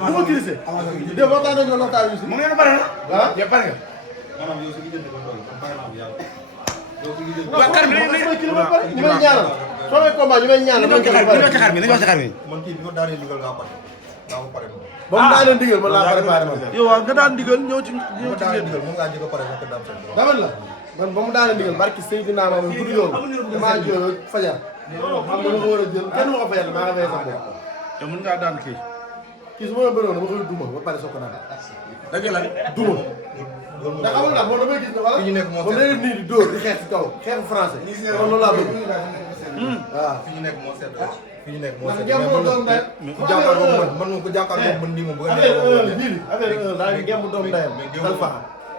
bu ma crissé. dégg nga waxtaan nañu waxtaan wi si. mu ngeen pare na. ah yow pare nga. maanaam yow si li jënd ko tool pare naa bu yàlla. yow si li jënd waaw xar mi ñu may ñaanal. soo may combat ñu may ñaanal. nañu wax ci xar mi nañu wax ci xar mi. man kii bi ma daanee digal ngaa pare daa ko pare moom. ba mu daanee digal man laa préparé man. yow waaw nga daan digal ñëw ci ma daanee digal moom ngaa njëkk a pare fekk daam seen. dama la man ba mu daanee digal barki Seydina ma bu dul yoon damaa jooy fajar. xam nga ma ko war a jël kenn ma ko fayal maa nga fay sax bopp. yow mën ngaa daan kii. kii su ma la bëroon dama koy duma ba pare soog ko naan. dëgg la. duma. ndax xamul ndax moom damay gis ne wala. fi ñu nekk moo moom day def nii di dóor di xeex ci kaw xeexu français. kon loolu laa bëgg. waaw. fi ñu nekk moo set fi ñu nekk moo ndax set ngeen mën doom ndeyam. ku jàkkaarloo man moom ku jàkkaarloo man nii moom bu affaire daal ngeen doom ndeyam. Talfa.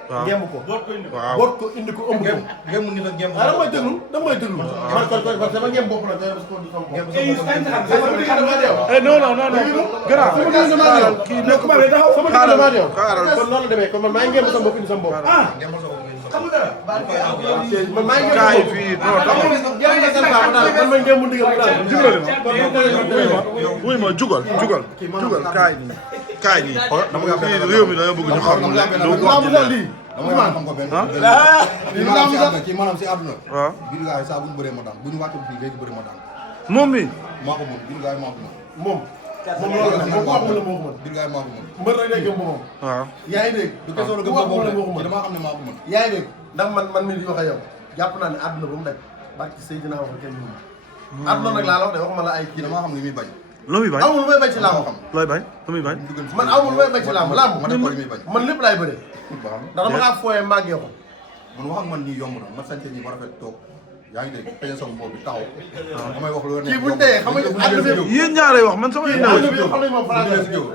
ngeen ko. waaw boot ko indi ko ëmb ko. ngeen mu nit ak ngeen ah damay déglu damay déglu. man kon parce que dama ngeen bopp la parce que du sama bopp. non non non non. grand kii nekk sama digg damaa deew. xaaral kon noonu la demee kon man maa ngi ngeen sama bopp indi sama bopp. man maa ngi kaay ngeen fii non man ma ngeen mu digal mu daal. wuy ma jugal kaay nii kaay nii fii réew mi dañoo bëgg ñu xam ne lu wax ji leer dama nga xam ko benn kii maanaam si àdduna waaw biir gaay saa bu ñu bëree ma daan bu ñu wàccul fii léegi bëri ma daan moom mi maa ko mën biir gaay maa ko mën moom. moom loolu la moom wax mu la moo ko mën. biir gaay maa ko mën mbër rek day gëm boppam. waaw yaa ngi dégg. du question gëm wax sa mu la moo ko bopp mën. damaa xam ne maa ko mën yaa ngi dégg ndax man mii di wax ak yow jàpp naa ne àdduna ba mu daj barki Seydina wax kenn mënu àdduna nag laa la wax de waxuma la ay kii damaa xam ne li muy bañ lu muy bañ amul lu may bañ ci làmb xam looy bañ lu muy bañ man amul lu may bañ ci làmb làmb ma def ko li muy bañ man lépp laay bëree baax na ndax dama ngaa fooyee màggee ko man wax ak man nii yomb na ma sant ñi ba rafet toog yaa ngi dégg peñe sama bopp bi taxaw damay wax lu kii buñu teyee xam nga àdduna bi yéen ñaaree wax man sama yéen àdduna bi xam nañ moom français si jóg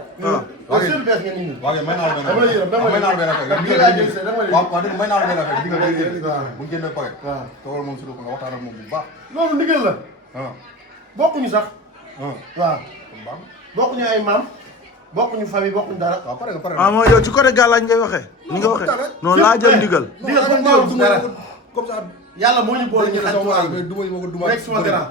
waaw seen bees ngeen nii waaw may naa la dama la yërëm dama la may naa la benn affaire bii laa jël see dama la waaw waaw dégg may naa la benn affaire digal day waaw bu ñu génnee pare waaw toogal moom si lu ko nga waxtaan ak moom bu baax loolu ndigal la bokkuñu sax waaw baax bokkuñu ay maam bokkuñu famille bokkuñu dara waaw pare nga pare ah mooy yow ci côté gàllaaj ngay waxee ni nga waxee non laa jël ndigal ndigal comme ndigal dara comme ça yàlla moo ñu boole ñu xaj sama mais duma yi ma ko duma rek suma grand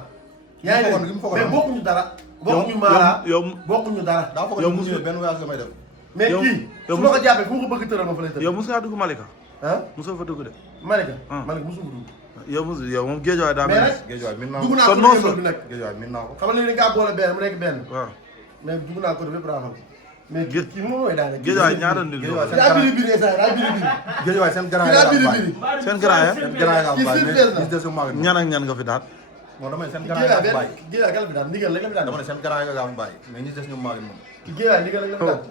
yaa ngi dégg mais bokkuñu dara bokkuñu maara yow bokkuñu dara daa foog yow ne musu benn voyage la may def mais yow- kii yow su ma ko jàppee fu ma ko bëgg tëral ma fa lay tëral yow mos ngaa dugg Malika ah mosoo fa dugg de Malika Ah. Malika mosuma dugg yow mos yow moom géej daa mais mel rek géej waay min naa dugg ko naa kon ko non yëngal sa- du nekk géej waay min naa ko xam nga ni dañ kaa boole benn mu nekk benn waaw mais dugg naa ko bépp raxal mais Géej- kii moom mooy daane géej waay ñaata nit géej ñoo waay fa daa biri biri saa daa biri biri géej waay seen grand kii daa biri biri seen grand ya seen grand nga am Kii baay surprise la. mais gis de su mag ñan ak ñan nga fi daan non damay seen kii grand géej nga am baay géej waay kala bi daan ndigal rek la fi daan dama ne seen grand nga am baay mais ñi des ñu mag moom kii géej waay ndigal rek la fi daan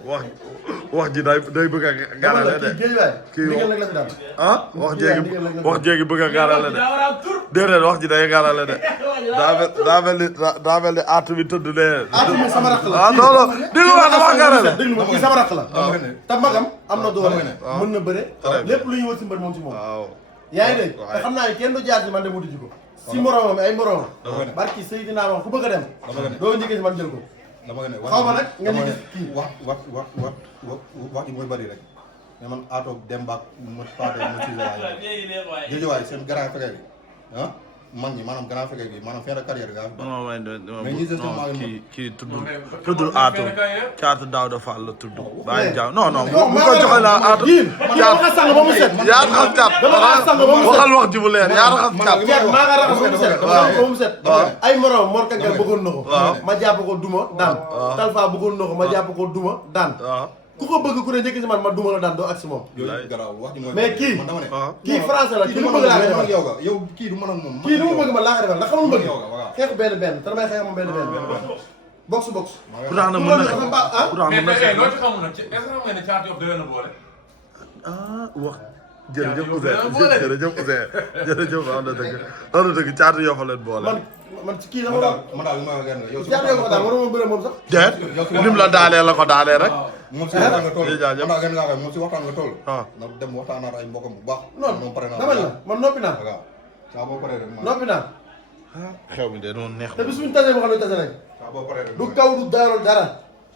wax ji day bëgg a dama la gaarale de kii géej waay Kii ndigal rek la fi daan ah wax jéegi bëgg a gaarale de déedéet wax ji day gaarale de daa mel ni aatu bi tëdd de aatu mi sama rakk la ah non non di nga wax dama gaarale déglu ma kii sama rakk la dama ne te magam am na doole waaw. mën na bëre lépp lu ñu wër si mbër moom si moom waaw yaa ngi dégg te xam naa ne kenn du jaar si man dem wuti ji ko si moromam ay moromam barki Seydina wax ku bëgg a dem doo njëkkee si man jël ko dama ne xaw ma nag nga ni gis kii wax ji mooy bari rek mais man aatoog Demba ak ma Paate ma Cissé laa géej waay seen grand frère yi ah mag ñi maanaam grand frère yi maanaam fin de carrière ga non mais ñi des non maa ngi kii tuddul aatu caatu Daawda Fall la tudd bàyyi jaaw non non non bu ko joxe la aatu yaa ma sang ba mu set yaa raxas caat dama raxas sang ba mu set waxal wax ji bu leer yaa raxas caat ceeb maa nga raxas ba mu set dama raxas ba mu set ay morom Mor Kankan bëggoon na ko waaw. ma jàpp ko duma daan Talfa bëggoon na ko ma jàpp ko duma daan waaw ku ko bëgg ku ne njëkk si man ma duma la daan doo ak si moom yooyu garaaw wax ji mooy mais kii man dama ne waaw kii français la kii lu bëgg laa koy defal yow ga yow kii du mën ak moom kii lu mu bëgg man laa koy defal ndax xam lu mu bëgg yow ga waaw xeexu benn te damay xeex moom benn box box pourtant nag mën na xeex pourtant mën na mais xeex loo ci xamul nag est-ce que xam nga ne Thiatou Yoff doyoon na boole. ah wax jërëjëf Ousseyn jërëjëf Ousseyn jërëjëf wax na dëgg Thiatou Yoff leen boole man ci kii la man ma daal man daal li ma wax genn yow Thiatou Yoff ko daal waruma bëre moom sax déet nim la daalee la ko daalee rek moom si waxtaan nga toll jaajëf. man daal genn ngaa moom si waxtaan nga toll waaw na dem waxtaanaat ay mbokam bu baax non moom pare naa dama la man noppi naa waaw saa boo paree rek noppi naa xew mi de noonu neex te bis buñu tasee boo xam ne tase nañ saa boo paree rek du kaw du daarul dara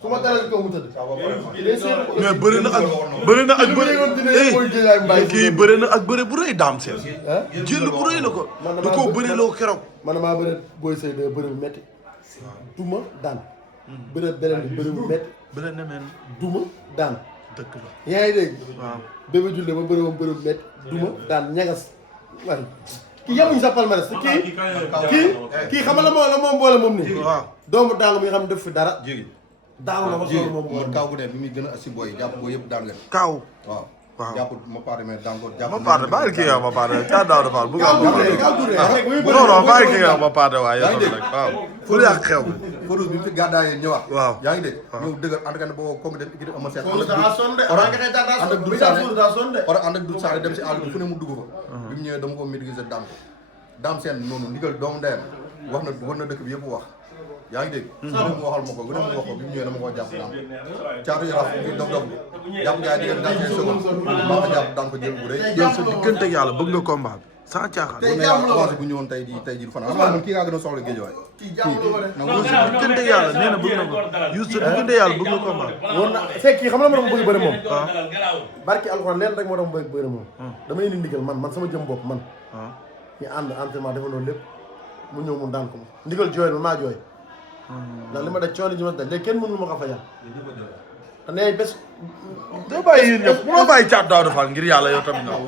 su ma dalal kaw mu tëdd saa boo paree mais bëri na ak kii bëri na ak bëri bu rëy daam seen jël bu rëy la ko da koo bëri loo keroog man damaa bëri booy sëy de bëri bu metti duma daan bëri beneen bi bëri bu metti bële ne meen duma daan. dëkk la. yaa ngi dégg. waaw Bébé Diouldé ba bëri woon bëri met duma daan ñagas wari kii yemuñu sa palmarès kii xam nga la moom boole moom nii. waaw doomu daangu mi nga xam ne def fi dara. jéegi daangu la ma soxla moom man kaw gu ne bi muy gën a assi booy jàpp booy yëpp daan leen Kaaw. waaw waaw jàpp ma paate mais daan ko jàpp ma paate bàyyi kii nga ma paate caa daaw dafa bu Kaaw nga Gourdin Kaaw Gourdin. non non bàyyi kii nga ma paate waaye yaa ngi yow dégg rek waaw fu yàq xew bi Fodou bi mu fi gàddaayee ñëwaat waaw yaa ngi dégg ñëw dëggal ànd ak ne boo comme dem équipe ama seet Fodou daa sonn de. Ora nga tey daa ànd ak sonn Doudou bi Sané Fodou daa sonn de. Ora ànd ak Doudou Sané dem si àll bi fu ne mu dugg fa bi mu ñëwee dama ko maîtriser daan ko daam seen noonu ndigal doomu ndeyam wax na war na dëkk bi yëpp wax yaa ngi dégg gu ne mu waxal ma ko gu ne mu wax ko bi mu ñëwee dama koo jàpp daan ko caatu yaraf bi dof dof bi jàpp ngaa digal daan seen seconde maa ko jàpp daan ko jël bu rëy yow sa diggante ak yàlla bëgg nga combat bi sans caaxaan kon ne yàlla avancé bu ñëwoon tey jii du fanaan man kii ngaa gën a soxla géejawaay kii jàmm la ma de. yow sa diggante ak yàlla nee na bëgg na ko yow sa diggante yàlla bëgg nga combat woon na fekk kii xam nga ma doon bëgg bëri moom. waaw barki alxuraan leen rek moo tax mu bëgg bëri moom. damay indi ndigal man sama jëm bopp man. waaw ñu ànd entraînement defandoo lépp mu ñëw mu daan ko ma ndigal jooy ma maa jooy. ndax li ma daj coono ji ma daj léegi kenn mënu ma ko fajal. te nee bés. doo bàyyi yéen ñëpp munoo bàyyi caat daaw defal ngir yàlla yow tamit non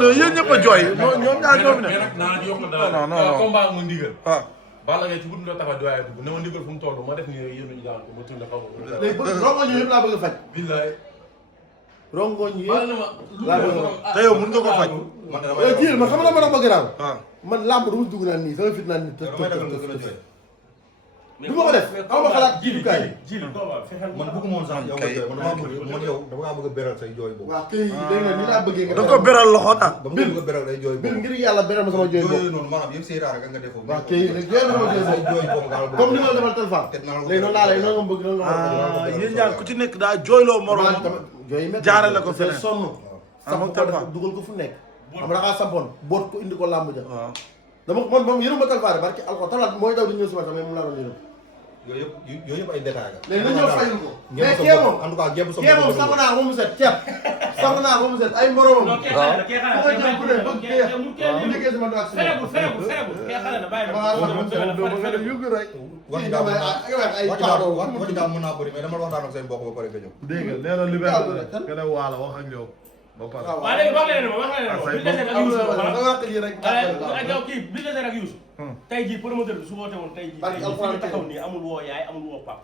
non yéen ñëpp a jooy ñoom ñaar ñoo fi ne. mais nag naa yokk dara. non non non combat mu ndigal. ah Balla Gaye ci guddi la taxaw doyaay dugg ne ma ndigal fu mu toll ma def nii rek yéen ñu daal ko ma tourné xaw ma. léegi bëgg rongoñ yëpp laa bëgg a faj. billaay. rongoñ yëpp Balla na ma. laa bëgg a faj. te yow mun nga ko faj. yow jiil man xam nga ma dox ba gannaaw. ah man làmb du ma dugg naan nii sama fit naan nii. damay ragal nga gën a jooy du ma ko def aw ma xalaat jiitukaay. man bëgguma woon sax yow nga jooy man damaa bëgg man yow dama ngaa bëgg a beral say jooy boobu waaw kay léegi nag ni laa bëggee nga. da ko beral loxo ah. dama nga bëgg a beral day jooy bir boobu ngir yàlla beral ma sama jooy bopp. jooy noonu maanaam yëpp séeréer rek nga defoo waaw kay léegi jooy na ma jooy say bopp. jooy boobu nga comme ni ma la defal téléphone. léegi noonu laa lay noonu nga bëgg noonu nga ah yéen ñaar ku ci nekk daa jooyloo moroom jooy yi métti jaarale ko dafay feneen. sonn. samp ko Talfa. def dugal ko fu nekk. xam nga da ngaa sampoon boot ko indi ko làmb ja. waaw dama ko moom yërëm ma Talfa barki alxuraan talaat mooy daw di ñëw si waat mais mu la doon yërëm. yooyu yëpp ay détails la léegi nañoo fayul ko. mais ngeen kee moom en tout cas gépp kee moom sang naa ko mu set ceeb sang naa ko mu set ay moromam. non kee xale la kee xale la ku ko jël ku ne bëgg kee bu liggéey si man daal si ferebul kee xale la bàyyi wax ji daal mën naa wax ji daal mën naa bëri mais dama la waxtaan ak seen mbokk ba pare nga ñëw dégg nga nee na liberté nga ne waala wax ak ñoom ba pare. waaw léegi wax leen ma kii bi desee ak Youssou tey jii promoteur bi su woote woon tey jii fi ñu taxaw nii amul woo yaay amul woo pap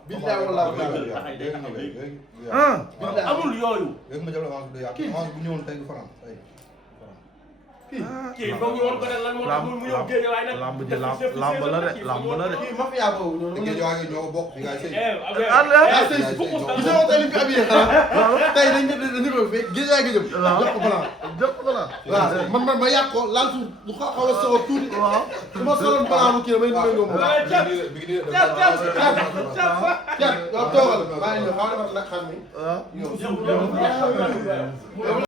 amul yooyu léegi ma jël avance bu yaatu avance bu ñëwoon tey du fanaan tey kii foog ñu woon ko ne lan moo tax mu ñëw géej waaye nag lamb ji lamb la de lamb la de. kii mafia boobu ñoo te géej waa ngi ñoo ko bokk fi ngay sëy gisoo tey li ñu ko habillé xanaa tey dañu ko fekk géej waay gi jëm jox ko balaa jox ko balaa. waaw man ma yàq ko laal suuf lu xaw a soxor tuuti su ma soloon balaa mu kii damay nuyu ñoom yow toogal maa ngi ñëw xaw ma defar nag xam ni